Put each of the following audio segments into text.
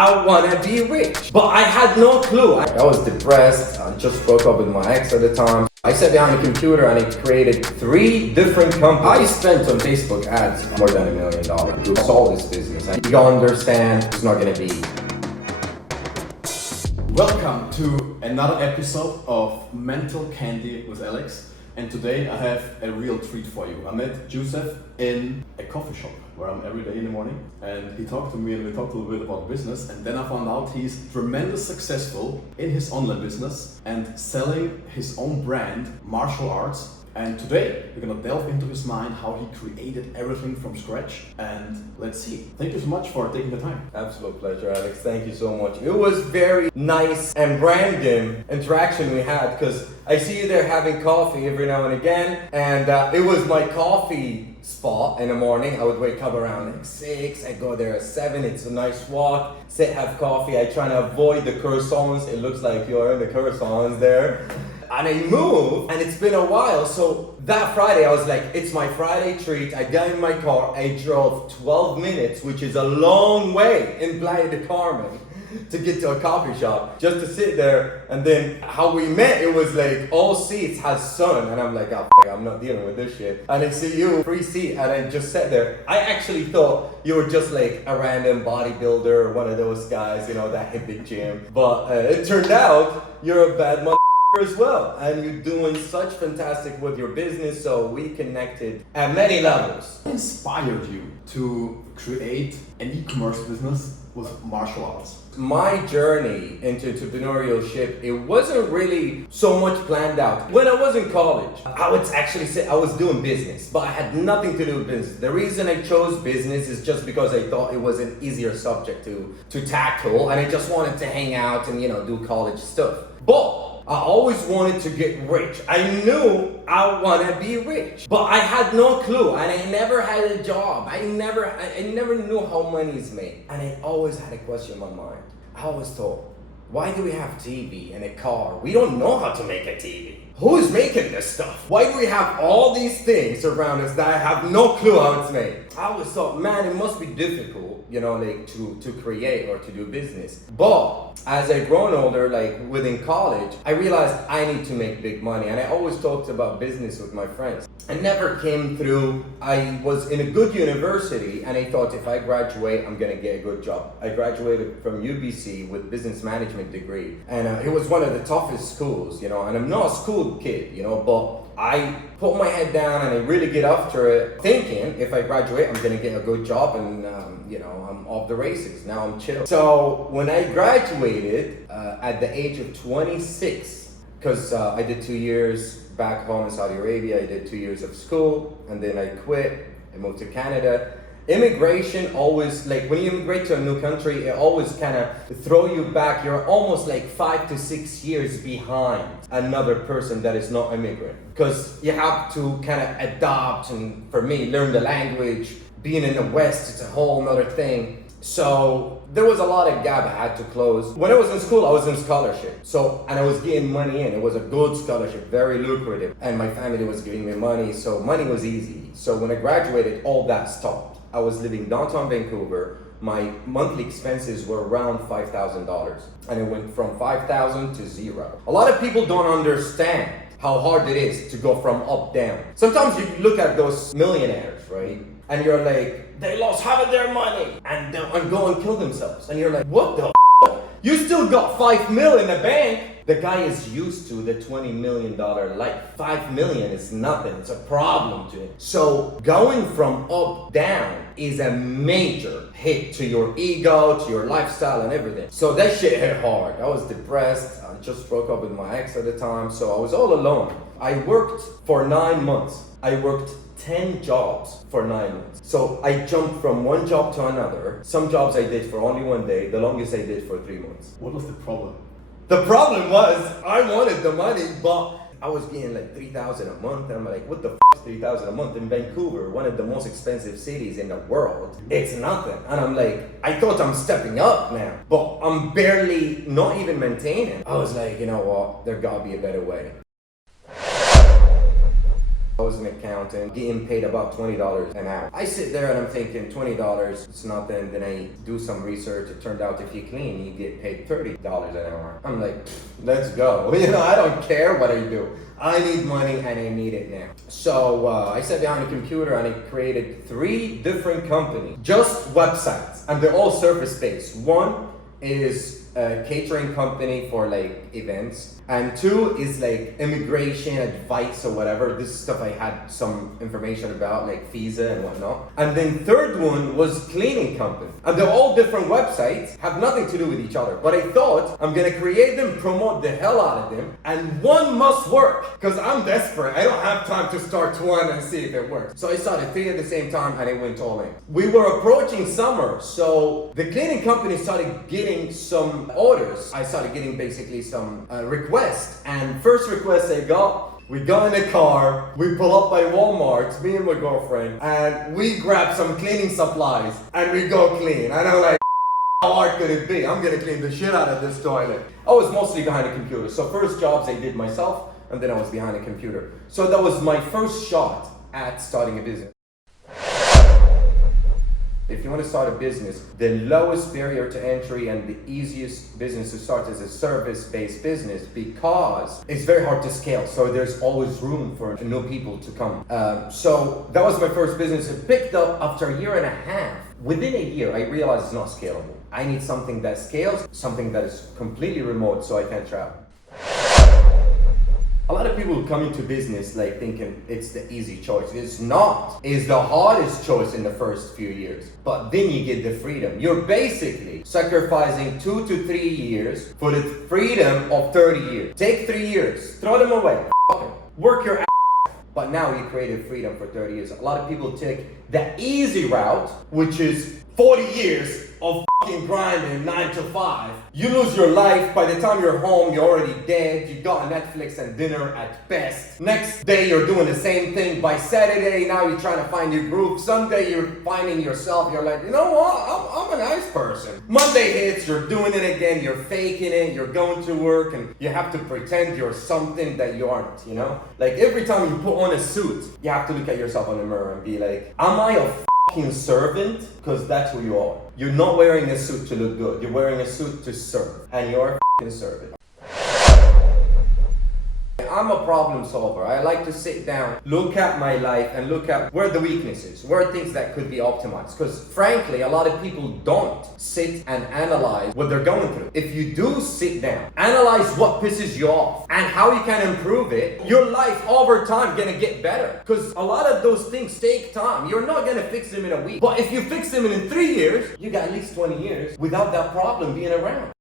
I wanna be rich. But I had no clue. I was depressed. I just broke up with my ex at the time. I sat behind a computer and I created 3 different companies. I spent on Facebook ads more than $1 million to solve this business. And you gotta understand it's not gonna be. Welcome to another episode of Mental Candy with Alex. And today I have a real treat for you. I met Josef in a coffee shop where I'm every day in the morning, and he talked to me and we talked a little bit about business, and then I found out he's tremendously successful in his online business and selling his own brand, martial arts. And today we're gonna delve into his mind, how he created everything from scratch, and let's see. Thank you so much for taking the time. Absolute pleasure, Alex. Thank you so much. It was very nice and random interaction we had, because I see you there having coffee every now and again, and it was my coffee spot in the morning. I would wake up around like 6, I go there at 7, it's a nice walk, sit, have coffee. I try to avoid the croissants. It looks like you're in the croissants there. And I moved, and it's been a while, so that Friday I was like, it's my Friday treat. I got in my car, I drove 12 minutes, which is a long way in Playa del Carmen, to get to a coffee shop, just to sit there. And then how we met, it was like all seats has sun, and I'm like, oh, I'm not dealing with this shit. And I see you, free seat, and I just sat there. I actually thought you were just like a random bodybuilder or one of those guys, you know, that hit the gym. But it turned out you're a bad as well, and you're doing such fantastic with your business, so we connected at many levels. What inspired you to create an e-commerce business with martial arts? My journey into entrepreneurship, it wasn't really so much planned out. When I was in college, I would actually say I was doing business, but I had nothing to do with business. The reason I chose business is just because I thought it was an easier subject to tackle, and I just wanted to hang out and, you know, do college stuff. But I always wanted to get rich. I knew I want to be rich, but I had no clue, and I never had a job. I never knew how money is made, and I always had a question in my mind. I always thought, why do we have TV and a car? We don't know how to make a TV. Who's making this stuff? Why do we have all these things around us that I have no clue how it's made? I always thought, man, it must be difficult, you know, like to create or to do business. But as I grown older, like within college, I realized I need to make big money. And I always talked about business with my friends. I never came through. I was in a good university, and I thought if I graduate, I'm gonna get a good job. I graduated from UBC with business management degree. And it was one of the toughest schools, you know, and I'm not a school kid, you know, but I put my head down and I really get after it, thinking if I graduate, I'm gonna get a good job, and you know, I'm off the races. Now I'm chill. So when I graduated at the age of 26, because I did 2 years back home in Saudi Arabia, I did 2 years of school, and then I quit. I moved to Canada. Immigration always, like when you immigrate to a new country, it always kind of throw you back. You're almost like 5 to 6 years behind another person that is not immigrant, because you have to kind of adopt, and for me, learn the language. Being in the West, it's a whole nother thing. So there was a lot of gap I had to close. When I was in school, I was in scholarship. And I was getting money in. It was a good scholarship, very lucrative. And my family was giving me money, so money was easy. So when I graduated, all that stopped. I was living downtown Vancouver. My monthly expenses were around $5,000. And it went from 5,000 to 0. A lot of people don't understand how hard it is to go from up down. Sometimes you look at those millionaires, right? And you're like, they lost half of their money and go and kill themselves. And you're like, what the f***? You still got $5 million in the bank. The guy is used to the $20 million life. $5 million is nothing, it's a problem to him. So going from up down is a major hit to your ego, to your lifestyle and everything. So that shit hit hard. I was depressed. I just broke up with my ex at the time, so I was all alone. I worked for 9 months. I worked 10 jobs for 9 months. So I jumped from one job to another. Some jobs I did for only 1 day. The longest I did for 3 months. What was the problem? The problem was I wanted the money, but I was getting like $3,000 a month. And I'm like, what the f is $3,000 a month in Vancouver, one of the most expensive cities in the world? It's nothing. And I'm like, I thought I'm stepping up now, but I'm barely not even maintaining. I was like, you know what? There gotta be a better way. I was an accountant, getting paid about $20 an hour. I sit there and I'm thinking $20, it's nothing. Then I do some research. It turned out if you clean, you get paid $30 an hour. I'm like, let's go. I don't care what I do. I need money and I need it now. So I sat behind a computer and I created 3 different companies, just websites, and they're all service-based. One is a catering company for like events, and 2 is like immigration advice or whatever. This is stuff I had some information about, like visa and whatnot. And then 3rd one was cleaning company, and they're all different websites, have nothing to do with each other. But I thought I'm gonna create them, promote the hell out of them, and one must work, because I'm desperate. I don't have time to start one and see if it works. So I started 3 at the same time and I went all in. We were approaching summer, so the cleaning company started getting some orders. I started getting basically some requests. And first request I got, we got in a car, we pull up by Walmart, me and my girlfriend, and we grab some cleaning supplies and we go clean. And I'm like, how hard could it be? I'm gonna clean the shit out of this toilet. I was mostly behind a computer. So first jobs I did myself, and then I was behind a computer. So that was my first shot at starting a business. If you want to start a business, the lowest barrier to entry and the easiest business to start is a service-based business, because it's very hard to scale. So there's always room for new people to come. So that was my first business. It picked up after a year and a half. Within a year, I realized it's not scalable. I need something that scales, something that is completely remote so I can travel. A lot of people come into business like thinking it's the easy choice. It's not. It's the hardest choice in the first few years. But then you get the freedom. You're basically sacrificing 2 to 3 years for the freedom of 30 years. Take 3 years, throw them away, work your ass off. But now you created freedom for 30 years. A lot of people take the easy route, which is 40 years of grinding 9 to 5. You lose your life. By the time you're home, you're already dead. You got Netflix and dinner at best. Next day, you're doing the same thing. By Saturday, now you're trying to find your groove. Sunday, you're finding yourself. You're like, you know what? I'm a nice person. Monday hits, you're doing it again. You're faking it. You're going to work and you have to pretend you're something that you aren't, Like every time you put on a suit, you have to look at yourself in the mirror and be like, am I a servant? Because that's who you are. You're not wearing a suit to look good. You're wearing a suit to serve. And you're a servant. I'm a problem solver. I like to sit down, look at my life and look at where the weaknesses, where are things that could be optimized. Because frankly, a lot of people don't sit and analyze what they're going through. If you do sit down, analyze what pisses you off and how you can improve it, your life over time gonna get better. Because a lot of those things take time. You're not gonna fix them in a week. But if you fix them in 3 years, you got at least 20 years without that problem being around.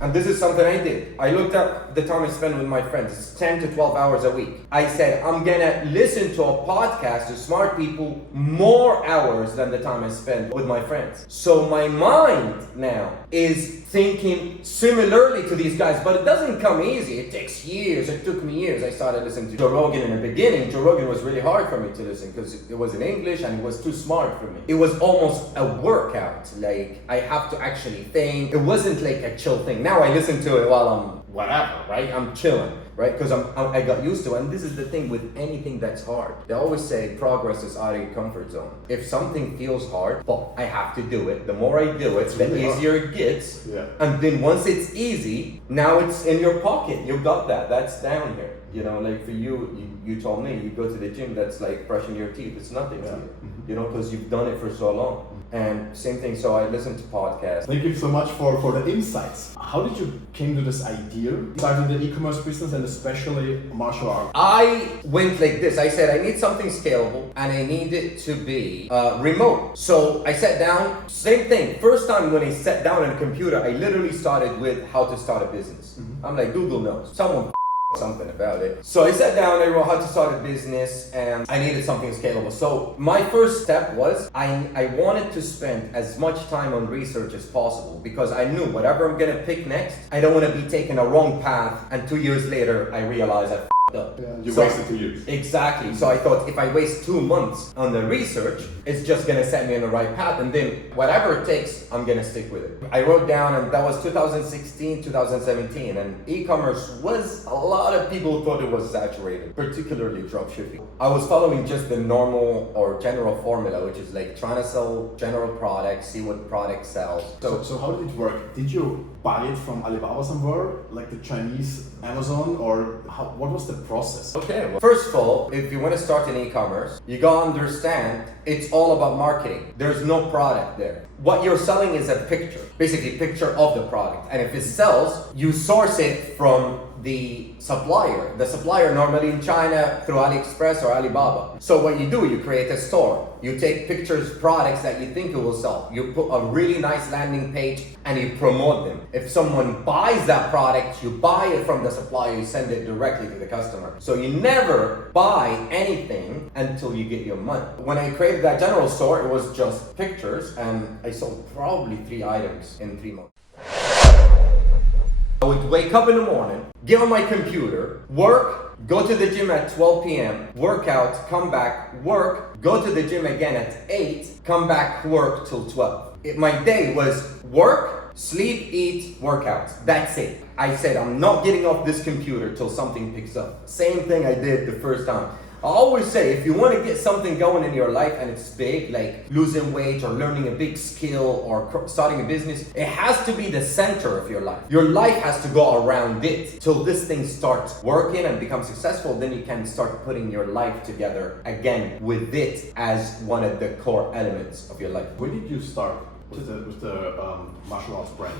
And this is something I did. I looked up the time I spend with my friends. It's 10 to 12 hours a week. I said, I'm gonna listen to a podcast to smart people more hours than the time I spend with my friends. So my mind now is thinking similarly to these guys, but it doesn't come easy. It takes years. It took me years. I started listening to Joe Rogan in the beginning. Joe Rogan was really hard for me to listen because it was in English and it was too smart for me. It was almost a workout. Like I have to actually think. It wasn't like a chill thing. Now I listen to it while I'm whatever, right? I'm chilling, right? Because I got used to it. And this is the thing with anything that's hard. They always say progress is out of your comfort zone. If something feels hard, well, I have to do it. The more I do it, the easier it gets. Yeah. And then once it's easy, now it's in your pocket. You got that. That's down here. Like for you told me you go to the gym. That's like brushing your teeth. It's nothing to you, because you've done it for so long. And same thing, so I listen to podcasts. Thank you so much for the insights. How did you came to this idea? Starting the e-commerce business and especially martial art. I went like this. I said, I need something scalable and I need it to be remote. So I sat down, same thing. First time when I sat down on a computer, I literally started with how to start a business. I'm like, Google knows. Someone something about it. So I sat down, I wrote how to start a business and I needed something scalable. So my first step was I wanted to spend as much time on research as possible because I knew whatever I'm gonna pick next, I don't want to be taking a wrong path and 2 years later I realize I up. Yeah. You wasted 2 years. Exactly. So I thought if I waste 2 months on the research, it's just gonna set me on the right path, and then whatever it takes, I'm gonna stick with it. I wrote down, and that was 2016, 2017, and e-commerce was, a lot of people thought it was saturated, particularly dropshipping. I was following just the normal or general formula, which is like trying to sell general products, see what product sells. So how did it work? Did you buy it from Alibaba somewhere, like the Chinese Amazon, or what was the process? Okay, well, first of all, if you want to start in e-commerce, you gotta understand it's all about marketing. There's no product there. What you're selling is a picture, basically a picture of the product. And if it sells, you source it from the supplier. The supplier normally in China through AliExpress or Alibaba. So what you do, you create a store. You take pictures, products that you think it will sell. You put a really nice landing page and you promote them. If someone buys that product, you buy it from the supplier, you send it directly to the customer. So you never buy anything until you get your money. When I created that general store, it was just pictures, and I sold probably 3 items in 3 months. I would wake up in the morning, get on my computer, work, go to the gym at 12 p.m., work out, come back, work, go to the gym again at 8, come back, work till 12. My day was work, sleep, eat, workout. That's it. I said, I'm not getting off this computer till something picks up. Same thing I did the first time. I always say, if you want to get something going in your life and it's big, like losing weight or learning a big skill or starting a business, it has to be the center of your life. Your life has to go around it till this thing starts working and becomes successful. Then you can start putting your life together again with it as one of the core elements of your life. When did you start with the martial arts brand?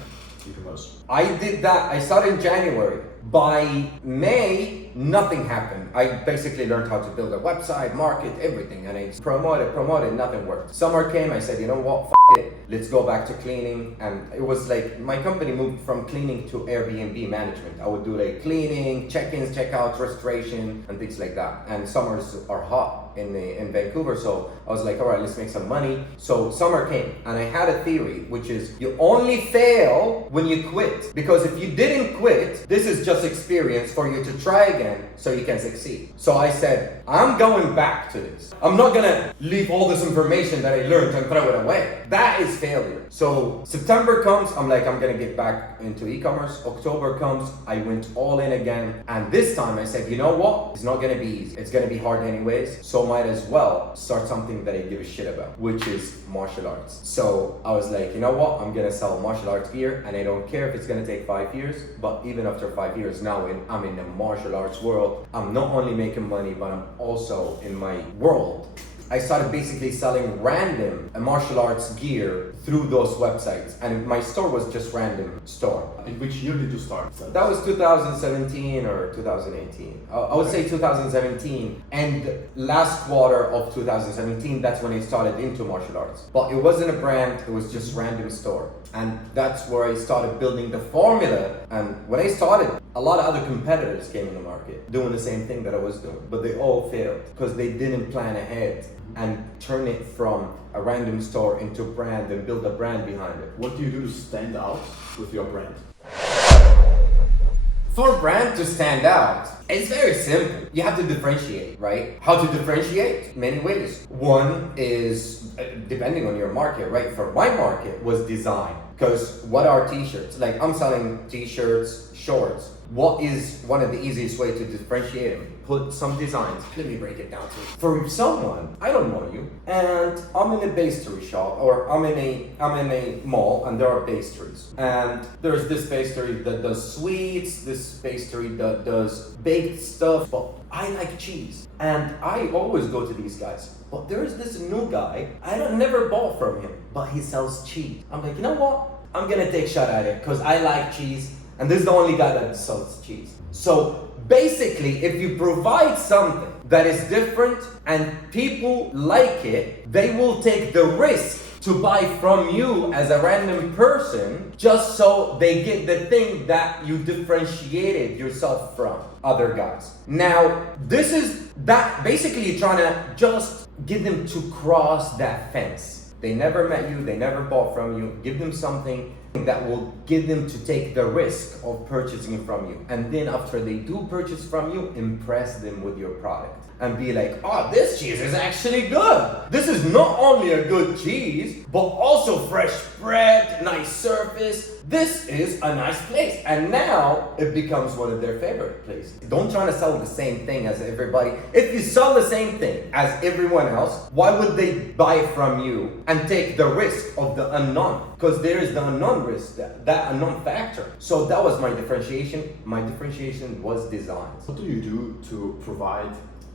E-commerce. I did that. I started in January. By May, nothing happened. I basically learned how to build a website, market, everything, and I promoted, nothing worked. Summer came, I said, you know what, it, let's go back to cleaning. And it was like, my company moved from cleaning to Airbnb management. I would do like cleaning, check-ins, check-outs, restoration, and things like that. And summers are hot in Vancouver, so I was like, all right, let's make some money. So summer came, and I had a theory, which is you only fail when you quit. Because if you didn't quit, this is just experience for you to try again so you can succeed. So I said, I'm going back to this. I'm not gonna leave all this information that I learned and throw it away. That is failure. So September comes, I'm like, I'm gonna get back into e-commerce. October comes, I went all in again. And this time I said, you know what? It's not gonna be easy. It's gonna be hard anyways. So might as well start something that I give a shit about, which is martial arts. So I was like, you know what? I'm gonna sell martial arts gear, and I don't care if it's gonna take 5 years, but even after 5 years now, I'm in the martial arts world. I'm not only making money, but I'm also in my world. I started basically selling random martial arts gear through those websites, and my store was just random store. In which year did you start? That was 2017 or 2018. I would say 2017, and last quarter of 2017, that's when I started into martial arts. But it wasn't a brand, it was just random store. And that's where I started building the formula. And when I started, a lot of other competitors came in the market doing the same thing that I was doing, but they all failed because they didn't plan ahead and turn it from a random store into a brand and build a brand behind it. What do you do to stand out with your brand? For a brand to stand out, it's very simple. You have to differentiate, right? How to differentiate? Many ways. One is, depending on your market, right? For my market was design. Because what are t-shirts? Like, I'm selling t-shirts, shorts. What is one of the easiest way to differentiate them? Put some designs. Let me break it down to you. For someone, I don't know you, and I'm in a pastry shop, or I'm in a mall, and there are pastries. And there's this pastry that does sweets, this pastry that does baked stuff, but I like cheese. And I always go to these guys. But there's this new guy, never bought from him, but he sells cheese. I'm like, you know what? I'm gonna take a shot at it, because I like cheese, and this is the only guy that sells cheese. So basically, if you provide something that is different and people like it, they will take the risk to buy from you as a random person just so they get the thing that you differentiated yourself from other guys. Now, this is that basically you're trying to just get them to cross that fence. They never met you, they never bought from you, give them something that will get them to take the risk of purchasing from you. And then after they do purchase from you, impress them with your product and be like, oh, this cheese is actually good. This is not only a good cheese, but also fresh bread, nice surface. This is a nice place. And now it becomes one of their favorite places. Don't try to sell the same thing as everybody. If you sell the same thing as everyone else, why would they buy from you and take the risk of the unknown? Because there is the unknown risk, that unknown factor. So that was my differentiation. My differentiation was design. What do you do to provide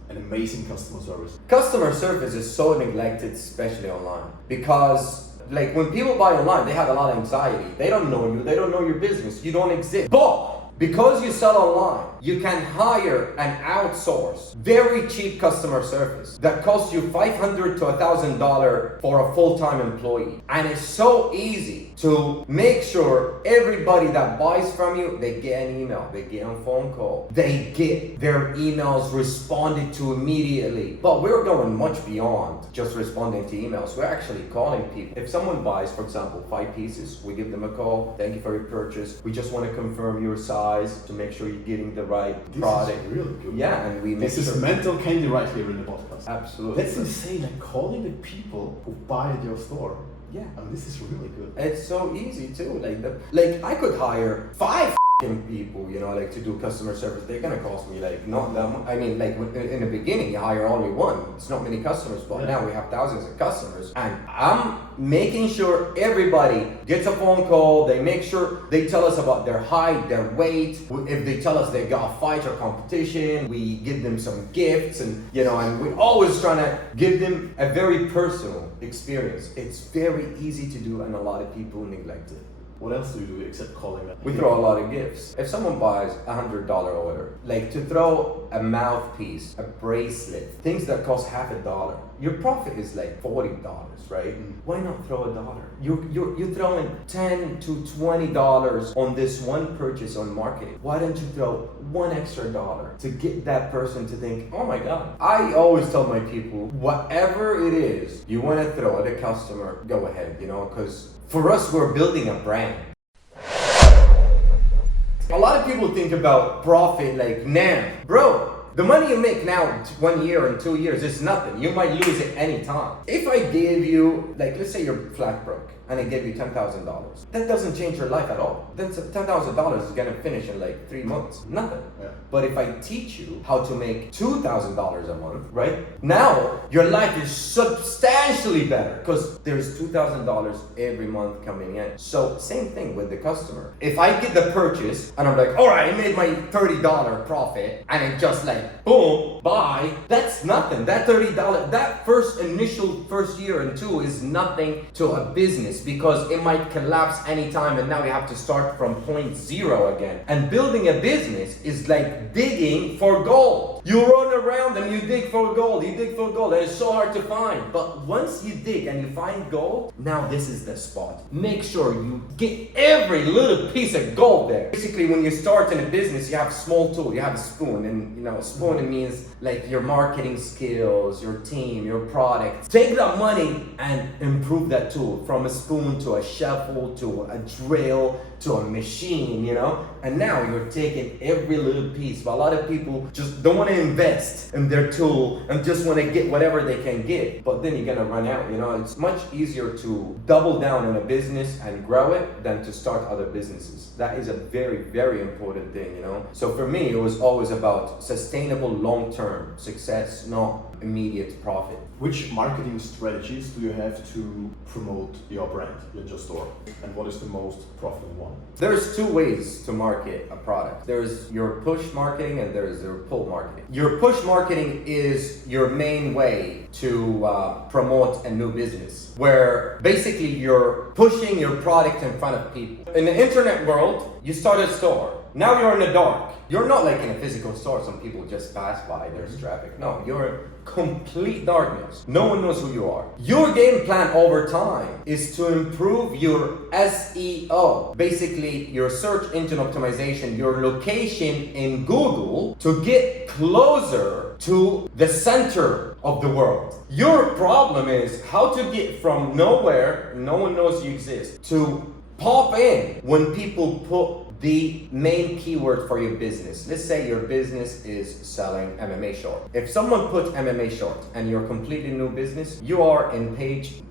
an amazing customer service? Customer service is so neglected, especially online, because like when people buy online, they have a lot of anxiety. They don't know you, they don't know your business, you don't exist. But because you sell online, you can hire and outsource very cheap customer service that costs you $500 to $1,000 for a full-time employee. And it's so easy to make sure everybody that buys from you, they get an email, they get a phone call, they get their emails responded to immediately. But we're going much beyond just responding to emails. We're actually calling people. If someone buys, for example, 5 pieces, we give them a call. Thank you for your purchase. We just want to confirm your size to make sure you're getting the right product. This is really good. Yeah, and we make This is mental candy right here in the podcast. Absolutely. That's insane, like calling the people who buy at your store. Yeah. I mean, this is really good. It's so easy too. Like I could hire 5 people, you know, like to do customer service. They're gonna cost me like not that much. I mean, like in the beginning, you hire only one. It's not many customers, but now we have thousands of customers, and I'm making sure everybody gets a phone call. They make sure they tell us about their height, their weight. If they tell us they got a fight or competition, we give them some gifts, and you know, and we're always trying to give them a very personal experience. It's very easy to do, and a lot of people neglect it. What else do you do except calling them? We throw a lot of gifts. If someone buys $100 order, like to throw a mouthpiece, a bracelet, things that cost $50, your profit is like $40, right? Why not throw $1? You're throwing $10 to $20 on this one purchase on marketing. Why don't you throw $1 extra to get that person to think, oh my God. I always tell my people, whatever it is you want to throw at a customer, go ahead, you know, because for us, we're building a brand. A lot of people think about profit like, nah, bro, the money you make now, 1 year and 2 years, is nothing. You might lose it any time. If I gave you, like, let's say you're flat broke, and I gave you $10,000, that doesn't change your life at all. That's $10,000 is gonna finish in like 3 months, nothing. Yeah. But if I teach you how to make $2,000 a month, right? Now your life is substantially better because there's $2,000 every month coming in. So same thing with the customer. If I get the purchase and I'm like, all right, I made my $30 profit, and it just like boom, bye. That's nothing. That $30, that first year and 2 is nothing to a business, because it might collapse anytime, and now you have to start from point 0 again. And building a business is like digging for gold. You run around and you dig for gold, and it's so hard to find. But once you dig and you find gold, now this is the spot. Make sure you get every little piece of gold there. Basically, when you start in a business, you have a small tool, you have a spoon, and you know, a spoon, it means like your marketing skills, your team, your product. Take that money and improve that tool, from a spoon to a shovel to a drill to a machine, you know? And now you're taking every little piece. But a lot of people just don't want to invest in their tool and just want to get whatever they can get. But then you're gonna run out, you know? It's much easier to double down on a business and grow it than to start other businesses. That is a very, very important thing, you know? So for me, it was always about sustainable long-term success, not immediate profit. Which marketing strategies do you have to promote your brand, your store? And what is the most profitable one? There's 2 ways to market a product. There's your push marketing and there's your pull marketing. Your push marketing is your main way to promote a new business, where basically you're pushing your product in front of people. In the internet world, you start a store. Now you're in the dark. You're not like in a physical store, some people just pass by, there's traffic. No, you're in complete darkness. No one knows who you are. Your game plan over time is to improve your SEO, basically your search engine optimization, your location in Google, to get closer to the center of the world. Your problem is how to get from nowhere, no one knows you exist, to pop in when people put the main keyword for your business. Let's say your business is selling MMA short. If someone put MMA short and you're a completely new business, you are in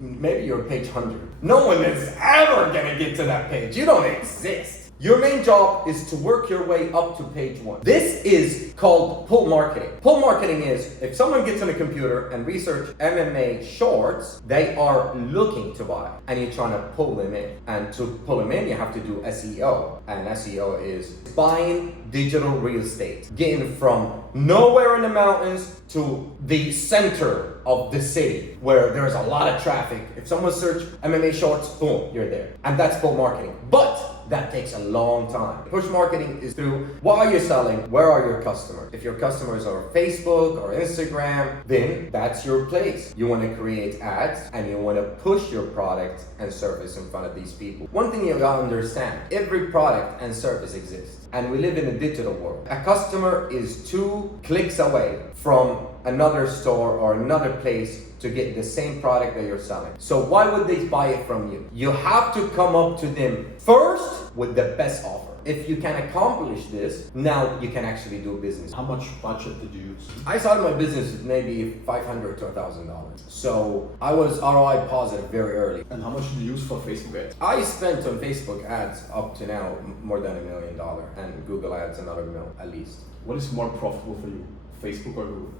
maybe you're page 100. No one is ever gonna get to that page. You don't exist. Your main job is to work your way up to page 1. This is called pull marketing. Pull marketing is if someone gets on a computer and research MMA shorts, they are looking to buy and you're trying to pull them in. And to pull them in, you have to do SEO. And SEO is buying digital real estate, getting from nowhere in the mountains to the center of the city where there's a lot of traffic. If someone search MMA shorts, boom, you're there. And that's pull marketing. But that takes a long time. Push marketing is through what are you selling? Where are your customers? If your customers are Facebook or Instagram, then that's your place. You want to create ads and you want to push your product and service in front of these people. One thing you gotta understand, every product and service exists. And we live in a digital world. A customer is 2 clicks away from another store or another place to get the same product that you're selling. So why would they buy it from you? You have to come up to them first with the best offer. If you can accomplish this, now you can actually do business. How much budget did you use? I started my business with maybe $500 to $1,000. So I was ROI positive very early. And how much did you use for Facebook ads? I spent on Facebook ads up to now more than $1 million, and Google ads another $1 million at least. What is more profitable for you, Facebook or Google?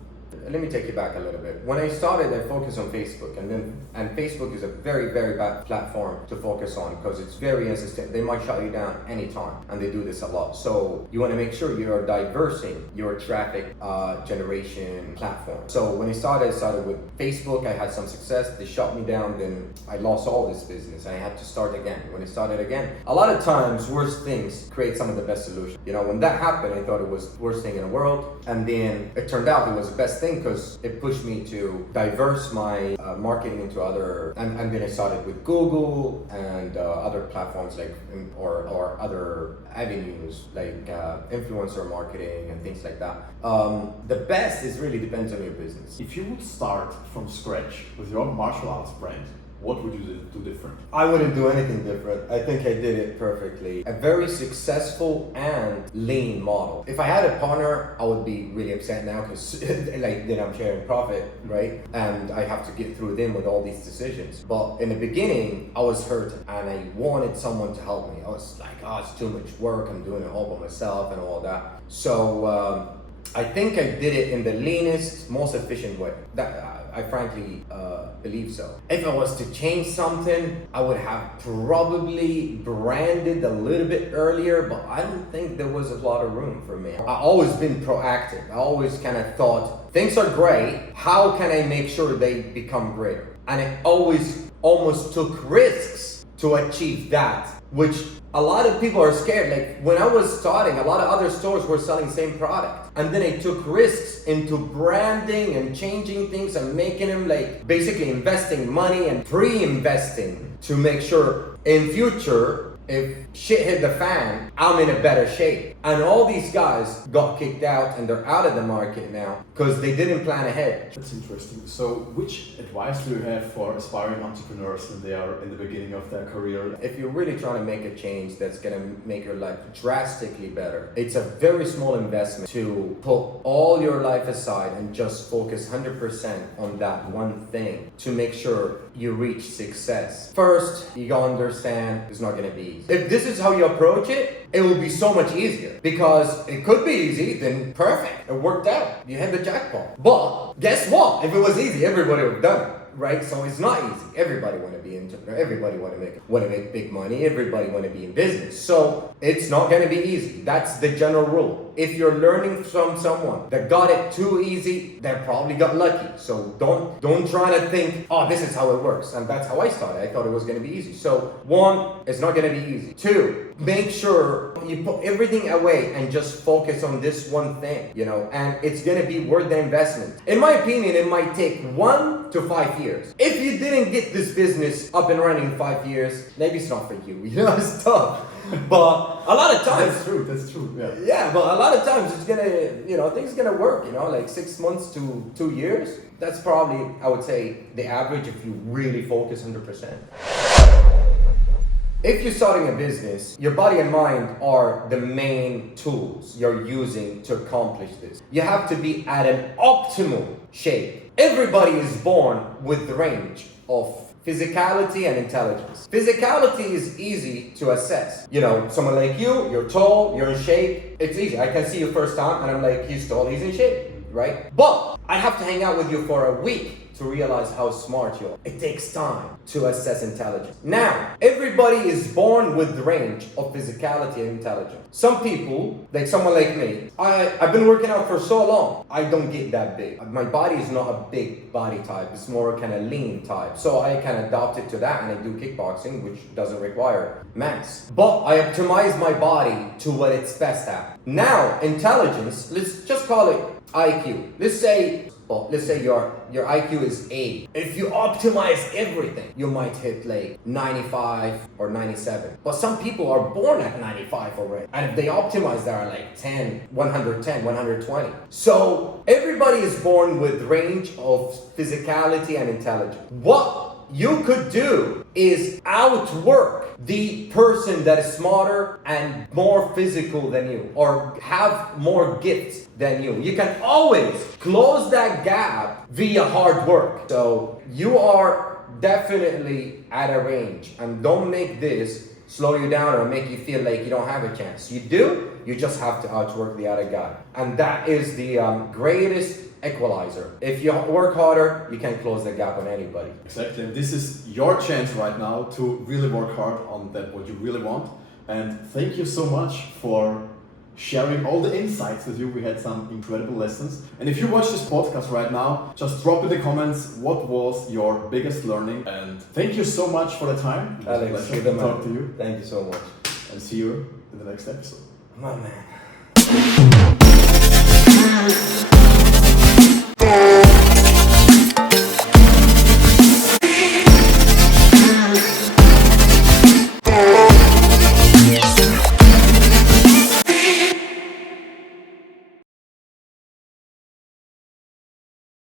Let me take you back a little bit. When I started, I focused on Facebook, and Facebook is a very, very bad platform to focus on because it's very insistent. They might shut you down anytime, and they do this a lot. So you want to make sure you are diversing your traffic generation platform. So when I started with Facebook. I had some success. They shut me down. Then I lost all this business. I had to start again. When I started again, a lot of times worst things create some of the best solutions. You know, when that happened, I thought it was the worst thing in the world, and then it turned out it was the best thing because it pushed me to diverse my marketing into other, and then I started with Google and other platforms like or other avenues like influencer marketing and things like that. The best is really depends on your business. If you would start from scratch with your martial arts brand, what would you do different? I wouldn't do anything different. I think I did it perfectly. A very successful and lean model. If I had a partner, I would be really upset now because like then I'm sharing profit, right? And I have to get through them with all these decisions. But in the beginning, I was hurt and I wanted someone to help me. I was like, oh, it's too much work. I'm doing it all by myself and all that. So I think I did it in the leanest, most efficient way. I frankly believe so. If I was to change something, I would have probably branded a little bit earlier, but I don't think there was a lot of room for me. I've always been proactive. I always kind of thought, things are great, how can I make sure they become greater? And I always almost took risks to achieve that, which a lot of people are scared. Like when I was starting, a lot of other stores were selling the same product. And then I took risks into branding and changing things and making them like basically investing money and pre-investing to make sure in future, if shit hit the fan, I'm in a better shape. And all these guys got kicked out and they're out of the market now because they didn't plan ahead. That's interesting. So which advice do you have for aspiring entrepreneurs when they are in the beginning of their career? If you're really trying to make a change that's gonna make your life drastically better, it's a very small investment to put all your life aside and just focus 100% on that one thing to make sure you reach success. First, you gotta understand it's not gonna be easy. If this is how you approach it, it will be so much easier because it could be easy, then perfect. It worked out. You hit the jackpot. But guess what? If it was easy, everybody would have done it. Right? So it's not easy. Everybody want to be an entrepreneur. Everybody want to make big money. Everybody want to be in business. So it's not going to be easy. That's the general rule. If you're learning from someone that got it too easy, they probably got lucky. So don't try to think, oh, this is how it works. And that's how I started. I thought it was going to be easy. So 1, it's not going to be easy. 2, make sure you put everything away and just focus on this one thing, you know, and it's going to be worth the investment. In my opinion, it might take 1 to 5 years. If you didn't get this business up and running in 5 years, maybe it's not for you. You know, it's tough. But a lot of times, That's true. Yeah. Yeah, but a lot of times it's gonna, you know, things gonna work. You know, like 6 months to 2 years. That's probably, I would say, the average if you really focus 100%. If you're starting a business, your body and mind are the main tools you're using to accomplish this. You have to be at an optimal shape. Everybody is born with the range of physicality and intelligence. Physicality is easy to assess. You know, someone like you, you're tall, you're in shape. It's easy. I can see you first time and I'm like, he's tall, he's in shape, right? But I have to hang out with you for a week to realize how smart you are. It takes time to assess intelligence. Now, everybody is born with the range of physicality and intelligence. Some people, like someone like me, I've been working out for so long, I don't get that big. My body is not a big body type, it's more kind of lean type. So I can adapt it to that and I do kickboxing, which doesn't require mass. But I optimize my body to what it's best at. Now, intelligence, let's just call it IQ. Let's say your IQ is 80. If you optimize everything, you might hit like 95 or 97. But some people are born at 95 already. And if they optimize, they are like 110, 120. So everybody is born with range of physicality and intelligence. What you could do is outwork the person that is smarter and more physical than you, or have more gifts than you. You can always close that gap via hard work. So you are definitely at a range, and don't make this slow you down or make you feel like you don't have a chance. You do, you just have to outwork the other guy. And that is the greatest equalizer. If you work harder, you can close the gap on anybody. Exactly. And this is your chance right now to really work hard on that what you really want. And thank you so much for sharing all the insights with you. We had some incredible lessons. And if you watch this podcast right now, just drop in the comments what was your biggest learning. And thank you so much for the time. Alex, to talk to you. Thank you so much. And see you in the next episode. My man.